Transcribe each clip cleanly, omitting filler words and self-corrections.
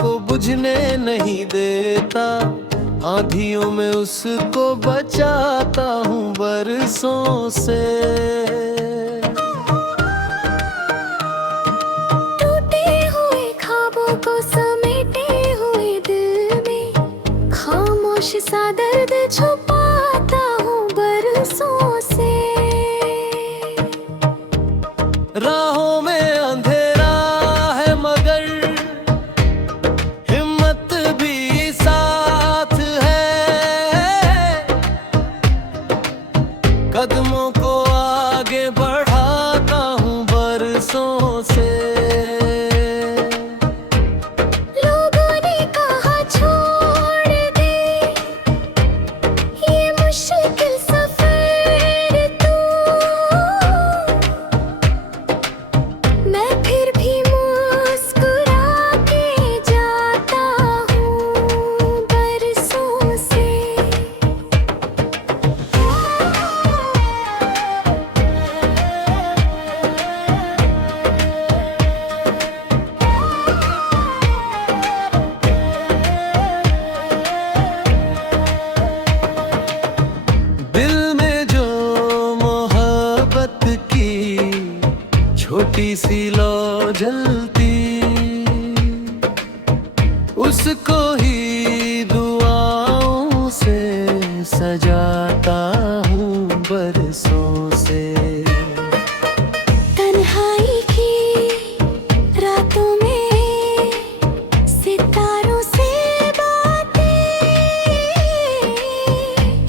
को बुझने नहीं देता, आंधियों में उसको बचाता हूँ बरसों से। टूटे हुए ख्वाबों को समेटे हुए दिल में खामोश सा दर्द छुपाता हूँ बरसों से। राहों में अंधेरा है मगर हिम्मत भी साथ है, कदमों को आगे बढ़ाता हूँ बरसों से। लोगों ने कहा छोड़ दे ये मुश्किल सफर तू, मैं फिर भी मुस्कुरा के जाता हूँ बरसों से। दिल में जो मोहब्बत की छोटी सी लौ जलती, उसको ही दुआओं से सजाता हूँ बरसों से। तन्हाई की रातों में सितारों से बातें,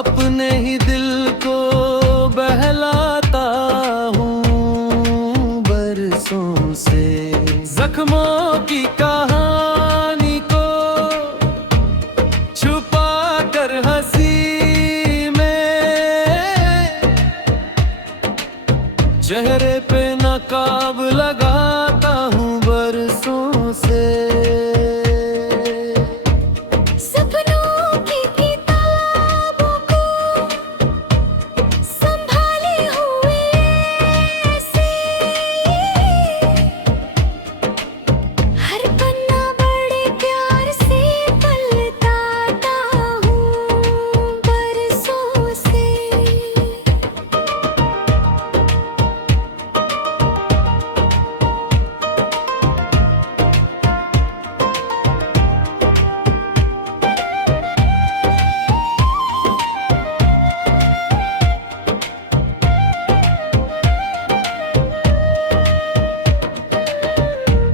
अपने ही दिल को बहलाता हूँ बरसों से। जख्मों की कहानी को छुपा कर हंसी में, चेहरे पे नकाब लगाता हूँ बरसों से। सपनों की किताबों को संभाले हुए ऐसे, हर पन्ना बड़े प्यार से पलटाता हूँ बरसों से।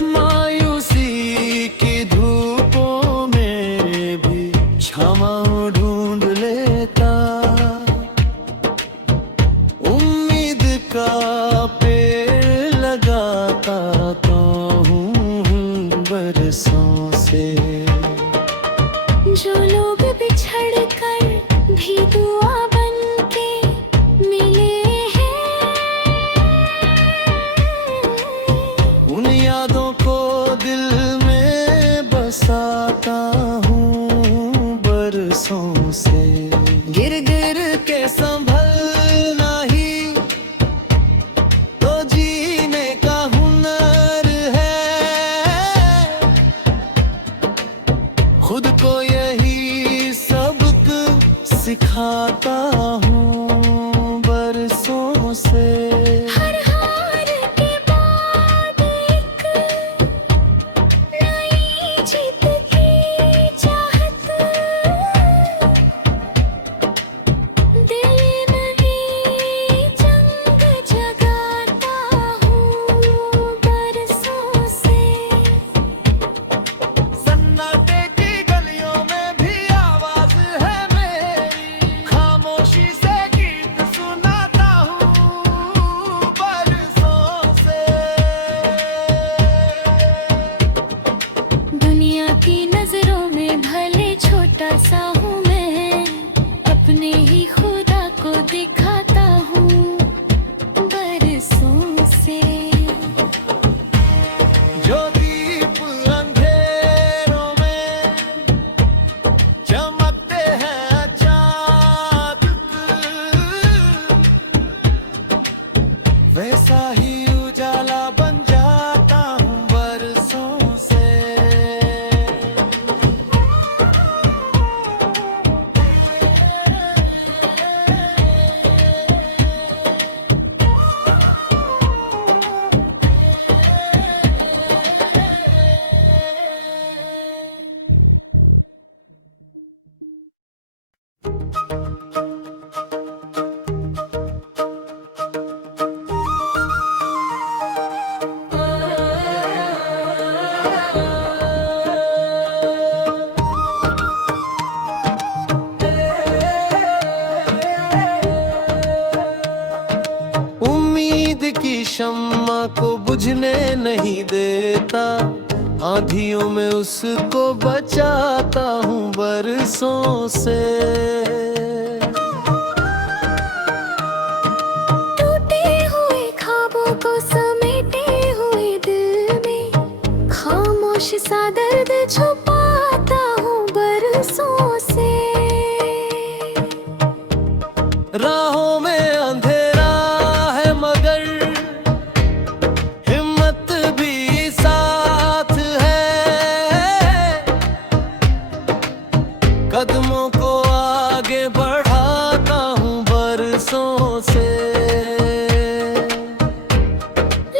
मायूसी की धूपों में भी क्षमा ढूंढ लेता, उम्मीद का पेड़ लगाता तो हूँ बरसों से। जो लोग बिछड़ कर भी दुआ बन के मिले हैं, उन यादों को दिल में बसाता हूँ बरसों से। गिर गिर के संभलना ही उम्मीद की शम्मा को बुझने नहीं देता, आंधियों में उसको बचाता हूँ बरसों से। टूटे हुए ख्वाबों को समेटे हुए दिल में खामोश सा दर्द छुपाता हूँ बरसों से। राहों में अंधेरा है मगर हिम्मत भी साथ है, कदमों को आगे बढ़ाता हूँ बरसों से।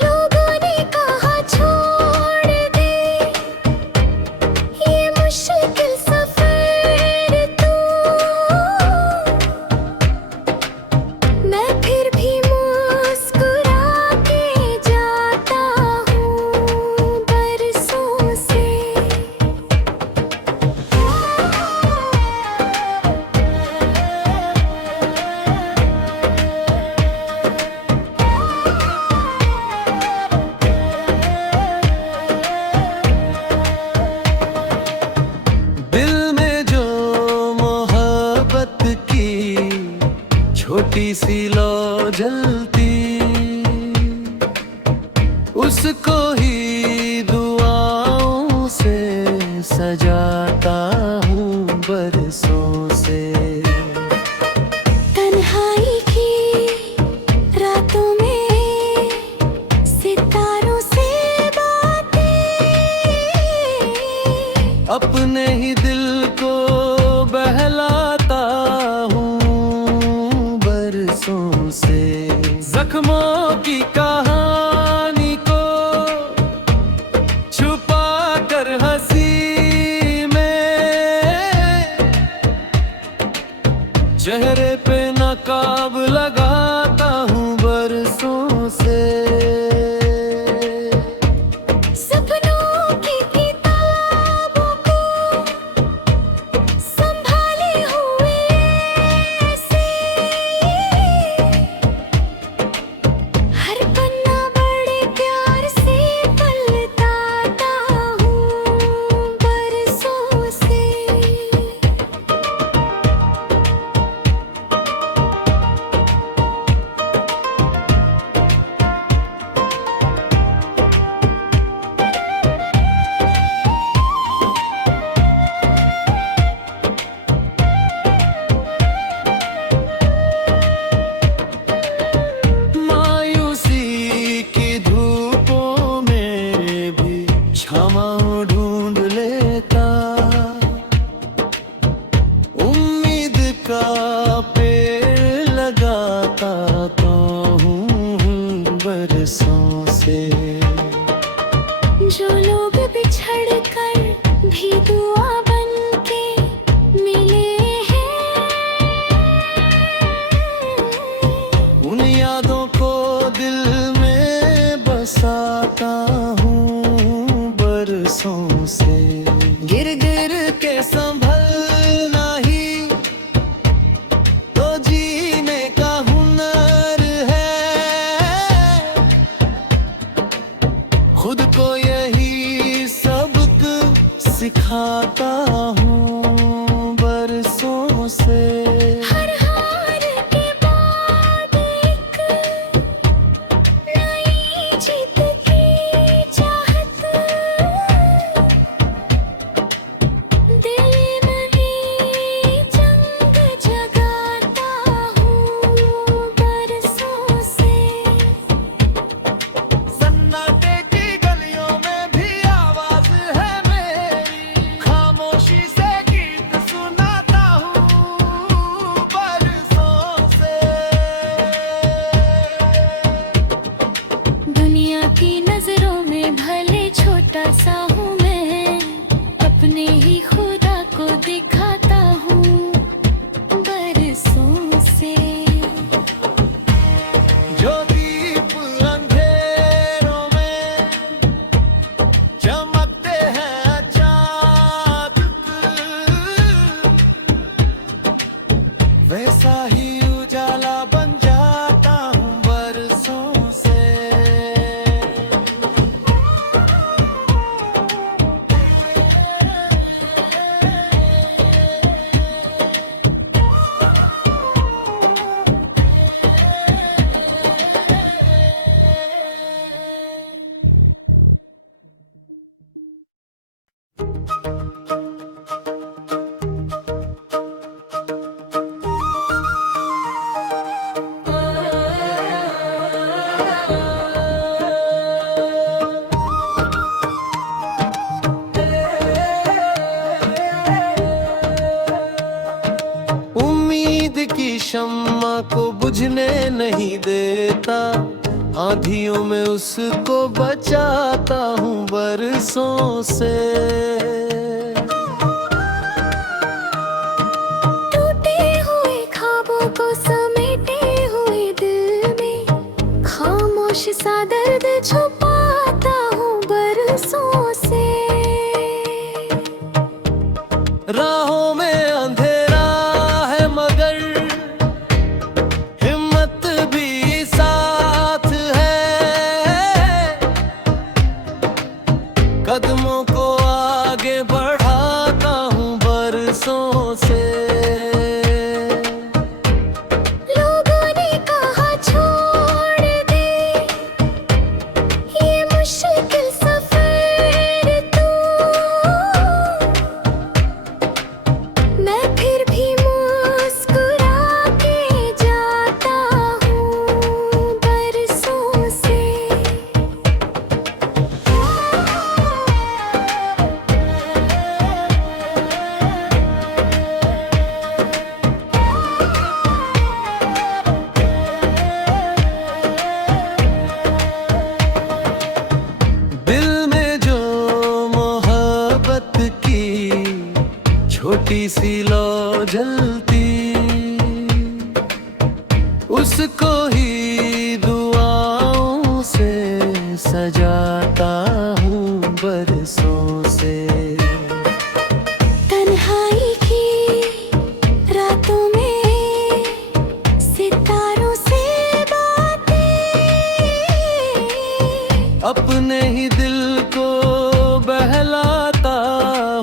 लोगों ने कहा छोड़ दे ये मुश्किल सफर तू, मैं फिर भी मुस्कुरा के जाता हूँ बरसों से। दिल में जो मोहब्बत की छोटी सी लौ जलती, उसको ही दुआओं से सजाता हूँ बरसों से। तन्हाई की रातों में सितारों से बातें, अपने ही दिल को बहलाता हूँ बरसों से। जख्मों की कहानी को छुपा कर हंसी में, चेहरे पे नकाब लगाता हूँ बरसों से। सपनों की किताबों को संभाले हुए ऐसे, हर पन्ना बड़े प्यार से पलटाता हूँ बरसों से। मायूसी की धूपों में भी क्षमा ढूंढ लेता, उम्मीद का पेड़ लगाता तो हूँ बरसों से। जो लोग बिछड़ कर भी दुआ बन के मिले हैं, उन यादों को दिल में बसाता हूँ बरसों से। गिर गिर के संभलना ही तो जीने का हुनर है, खुद को यही सबक सिखाता हूँ बरसों से। हर हार के बाद एक नई जीत की चाहत, दिल में ही जंग जगाता हूँ बरसों से। सन्नाटे की गलियों में भी आवाज है मेरी, खामोश आंधियों में उसको बचाता हूँ बरसों से। टूटे हुए ख्वाबों को समेटे हुए दिल में खामोश सा दर्द छुपाता हूँ बरसों से। राहों में अंधेरा है मगर हिम्मत भी साथ है, कदमों को आगे बढ़ाता हूँ बरसों से। लोगों ने कहा छोड़ दे ये मुश्किल सफर तू, मैं फिर भी मुस्कुरा के जाता हूँ बरसों से। दिल में जो मोहब्बत की छोटी सी लौ जलती, उसको ही दुआओं से सजाता हूँ बरसों से। तन्हाई की रातों में सितारों से बातें, अपने ही दिल को बहलाता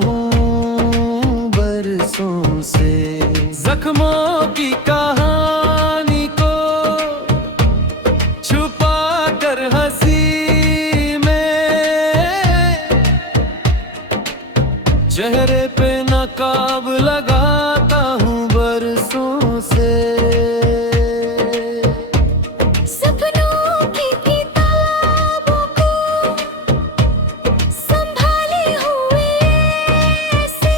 हूँ बरसों से। जख्मों की कहानी को छुपा कर हंसी में, चेहरे पे नकाब लगाता हूँ बरसों से। सपनों की किताबों को संभाले हुए ऐसे,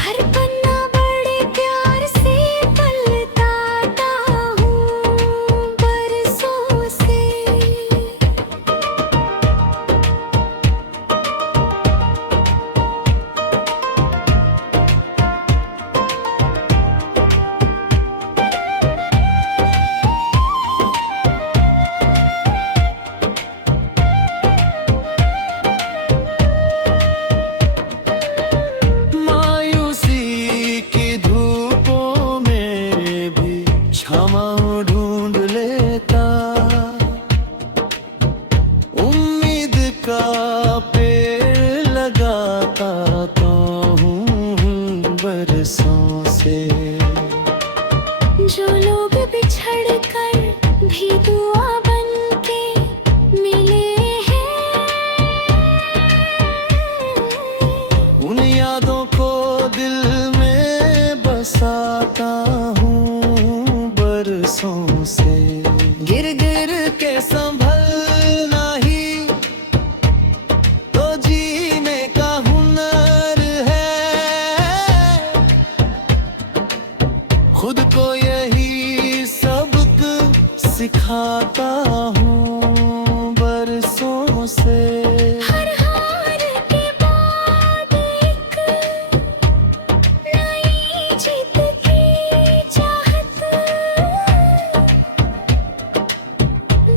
हर पन्ना बड़े प्यार से पलटाता हूँ बरसों से। मायूसी की धूपों में भी क्षमा ढूंढ लेता, उम्मीद का पेड़ लगाता तो हूँ बरसों से। जो लोग बिछड़ कर भी दुआ बन के मिले हैं, उन यादों को दिल में बसाता हूँ बरसों से। गिर गिर के संभलना ही तो जीने का हुनर है, खुद को यही सबक सिखाता हूँ बरसों से। हर हार के बाद एक नई जीत की चाहत,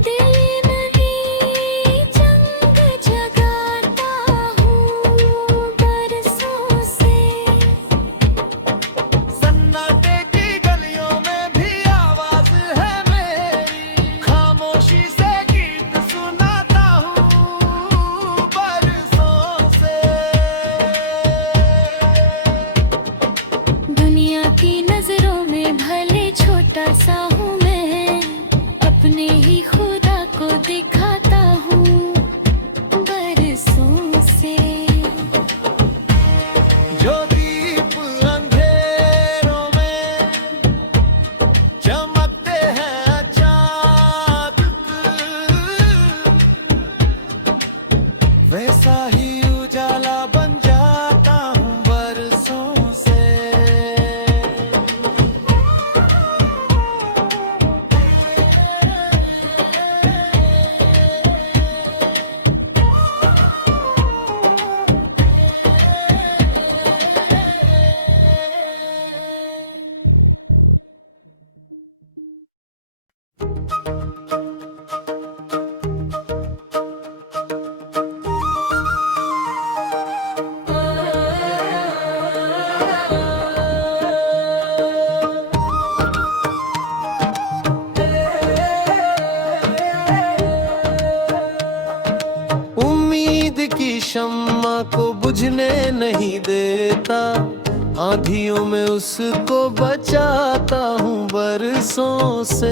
दिल नहीं जंग जगाता हूँ बरसों से। सन्नाटे की गलियों में भी आवाज है मेरी, खामोशी से शम्मा को बुझने नहीं देता, आंधियों में उसको बचाता हूँ बरसों से।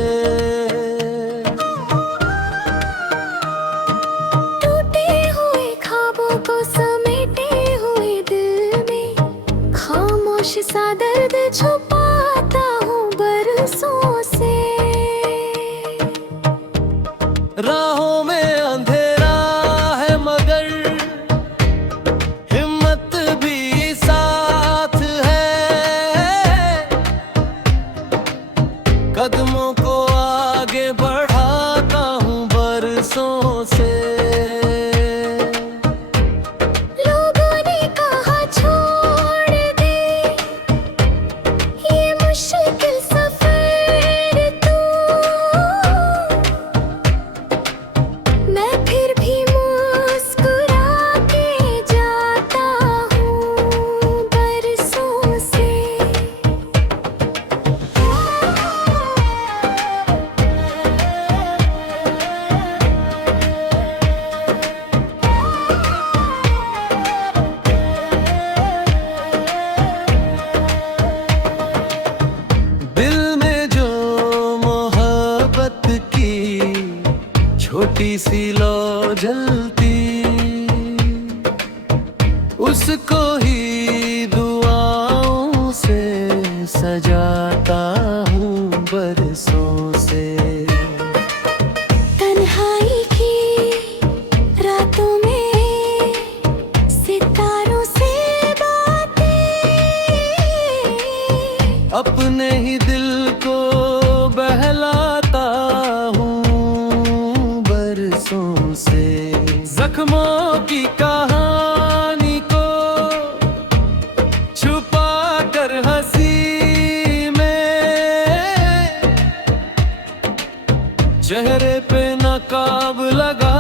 टूटे हुए ख्वाबों को समेटे हुए दिल में खामोश सा दर्द छुपाता हूँ बरसों से। राहों में अंधेरा है मगर हिम्मत भी साथ है, कदमों को आगे बढ़ाता हूँ बरसों से। लोगों ने कहा छोड़ दे ये मुश्किल सफर तू, मैं फिर भी मुस्कुरा के जाता हूँ बरसों से। दिल में जो मोहब्बत की छोटी सी लौ जलती, उसको ही दुआओं से सजाता हूँ बरसों से। तन्हाई की रातों में सितारों से बातें, अपने ही दिल को बहलाता हूँ बरसों से। जख्मों की कहानी को छुपा कर हंसी में, चेहरे पे नकाब लगा